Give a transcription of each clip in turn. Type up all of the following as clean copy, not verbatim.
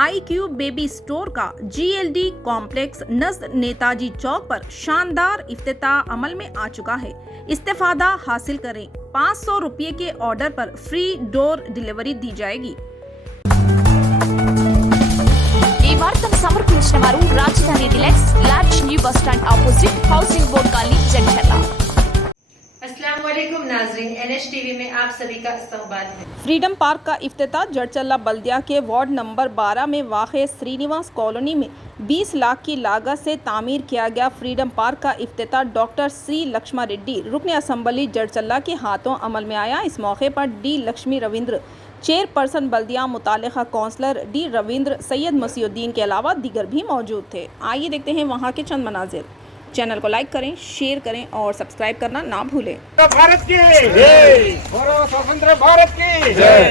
iQube baby store का GLD complex नज़द Netaji चौक पर शानदार इफ्तिताह अमल में आ चुका है। इस्तेफादा हासिल करें। 500 रुपये के ऑर्डर पर फ्री डोर डिलीवरी दी जाएगी। ఈ వార్తను సమర్పించిన వారు రాజధాని deluxe large new bus stand opposite housing board colony Jadcherla. अस्सलाम वालेकुम नाज़रीन, NH-TV में आप सभी का इस्तकबाल है। फ्रीडम पार्क का इफ्तिताह जड़चल्ला बल्दिया के वार्ड नंबर 12 में वाक़े श्रीनिवास कॉलोनी में 20 लाख की लागत से तामीर किया गया फ्रीडम पार्क का इफ्तिताह डॉक्टर श्री लक्ष्मा रेड्डी रुकन असम्बली जड़चल्ला के हाथों अमल में आया। इस मौके पर डी लक्ष्मी रविंद्र चेयरपर्सन बल्दिया मुतालिका काउंसलर डी रविंद्र सैयद मसीउद्दीन के अलावा दीगर भी मौजूद थे। आइए देखते हैं वहाँ के चंद मनाजिर। चैनल को लाइक करें, शेयर करें और सब्सक्राइब करना ना भूलें। भारत की जय, स्वतंत्र भारत की जय।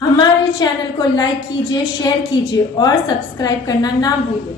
हमारे चैनल को लाइक कीजिए, शेयर कीजिए और सब्सक्राइब करना ना भूलें।